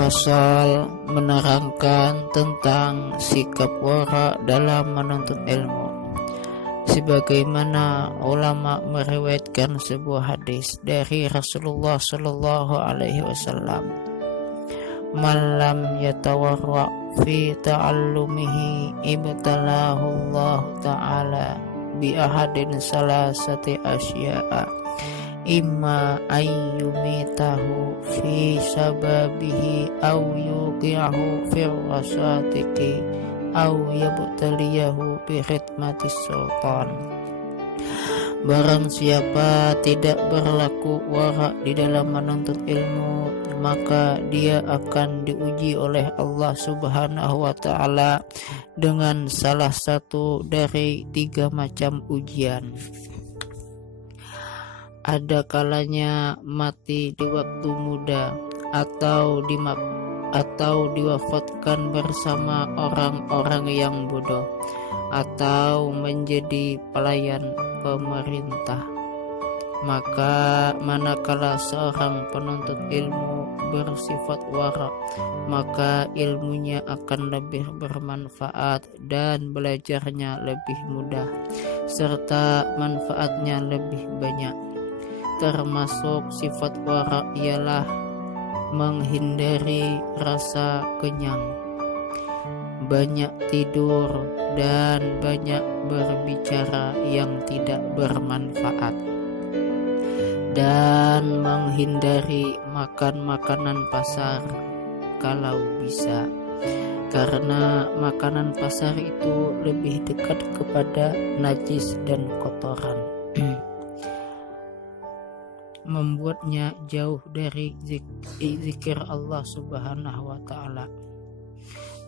Fasal menerangkan tentang sikap wara dalam menuntut ilmu. Sebagaimana ulama meriwayatkan sebuah hadis dari Rasulullah Shallallahu Alaihi Wasallam, "Man lam yatawarra fi ta'allumihi ibtalahu Allah Ta'ala bi ahadin salasati asya'a, imma ayyumitahu fi sababihi aw yuqi'ahu fi rasatiki aw yabtaliyahu bi khidmatis sultan." Barang siapa tidak berlaku wara di dalam menuntut ilmu, maka dia akan diuji oleh Allah Subhanahu wa Ta'ala dengan salah satu dari 3 macam ujian. Ada kalanya mati di waktu muda, atau diwafatkan bersama orang-orang yang bodoh, atau menjadi pelayan pemerintah. Maka manakala seorang penuntut ilmu bersifat wara, maka ilmunya akan lebih bermanfaat dan belajarnya lebih mudah, serta manfaatnya lebih banyak. Termasuk sifat wara ialah menghindari rasa kenyang, banyak tidur, dan banyak berbicara yang tidak bermanfaat, dan menghindari makan makanan pasar kalau bisa, karena makanan pasar itu lebih dekat kepada najis dan kotoran, membuatnya jauh dari zikir Allah Subhanahu wa Ta'ala,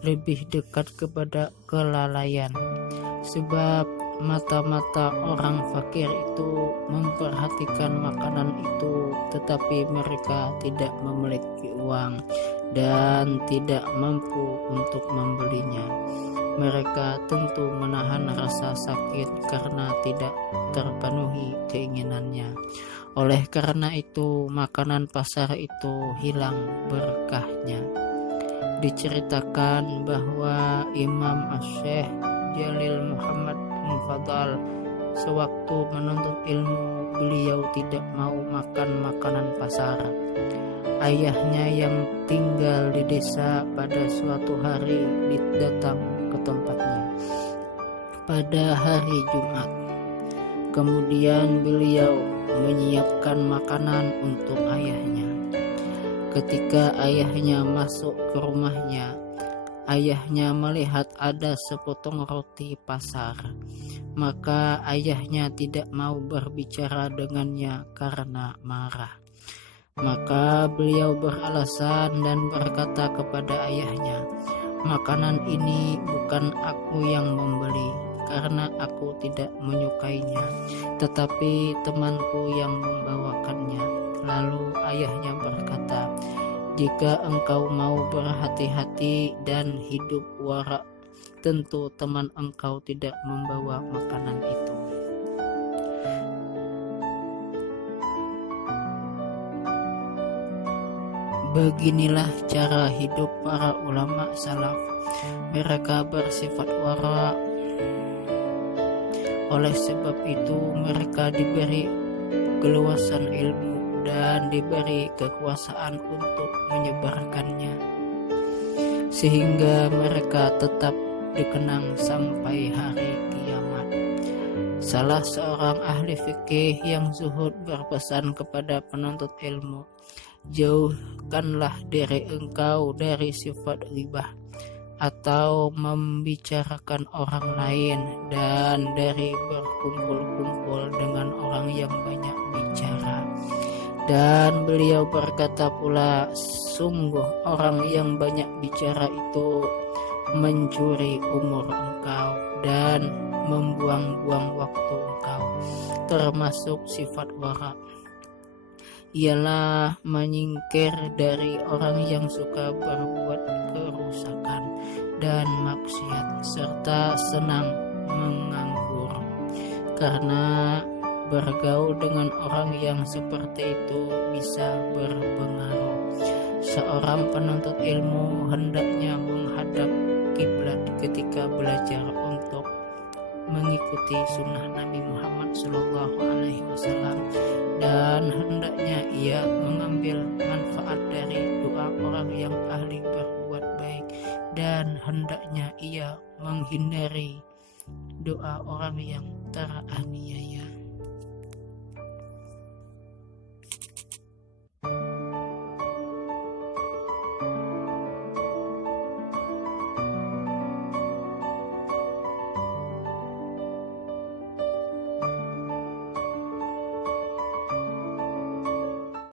lebih dekat kepada kelalaian, sebab mata-mata orang fakir itu memperhatikan makanan itu, tetapi mereka tidak memiliki uang dan tidak mampu untuk membelinya. Mereka tentu menahan rasa sakit karena tidak terpenuhi keinginannya. Oleh karena itu, makanan pasar itu hilang berkahnya. Diceritakan bahwa Imam Asy-Syaikh Jalil Muhammad bin Fadl sewaktu menuntut ilmu, beliau tidak mau makan makanan pasar. Ayahnya yang tinggal di desa pada suatu hari datang ke tempatnya pada hari Jumat. Kemudian beliau menyiapkan makanan untuk ayahnya. Ketika ayahnya masuk ke rumahnya, ayahnya melihat ada sepotong roti pasar. Maka ayahnya tidak mau berbicara dengannya karena marah. Maka beliau beralasan dan berkata kepada ayahnya, "Makanan ini bukan aku yang membeli, karena aku tidak menyukainya, tetapi temanku yang membawakannya." Lalu ayahnya berkata, "Jika engkau mau berhati-hati dan hidup wara, tentu teman engkau tidak membawa makanan itu." Beginilah cara hidup para ulama salaf. Mereka bersifat wara. Oleh sebab itu mereka diberi keluasan ilmu dan diberi kekuasaan untuk menyebarkannya, sehingga mereka tetap dikenang sampai hari kiamat. Salah seorang ahli fikih yang zuhud berpesan kepada penuntut ilmu, "Jauhkanlah diri engkau dari sifat ghibah atau membicarakan orang lain, dan dari berkumpul-kumpul dengan orang yang banyak bicara." Dan beliau berkata pula, "Sungguh orang yang banyak bicara itu mencuri umur engkau dan membuang-buang waktu engkau." Termasuk sifat wara ialah menyingkir dari orang yang suka berbuat kerusakan dan maksiat, serta senang menganggur, karena bergaul dengan orang yang seperti itu bisa berpengaruh. Seorang penuntut ilmu hendaknya menghadap kiblat ketika belajar untuk mengikuti sunnah Nabi Muhammad SAW, dan hendaknya ia mengambil manfaat dari doa orang yang ahli berbuat baik, dan hendaknya ia menghindari doa orang yang teraniaya.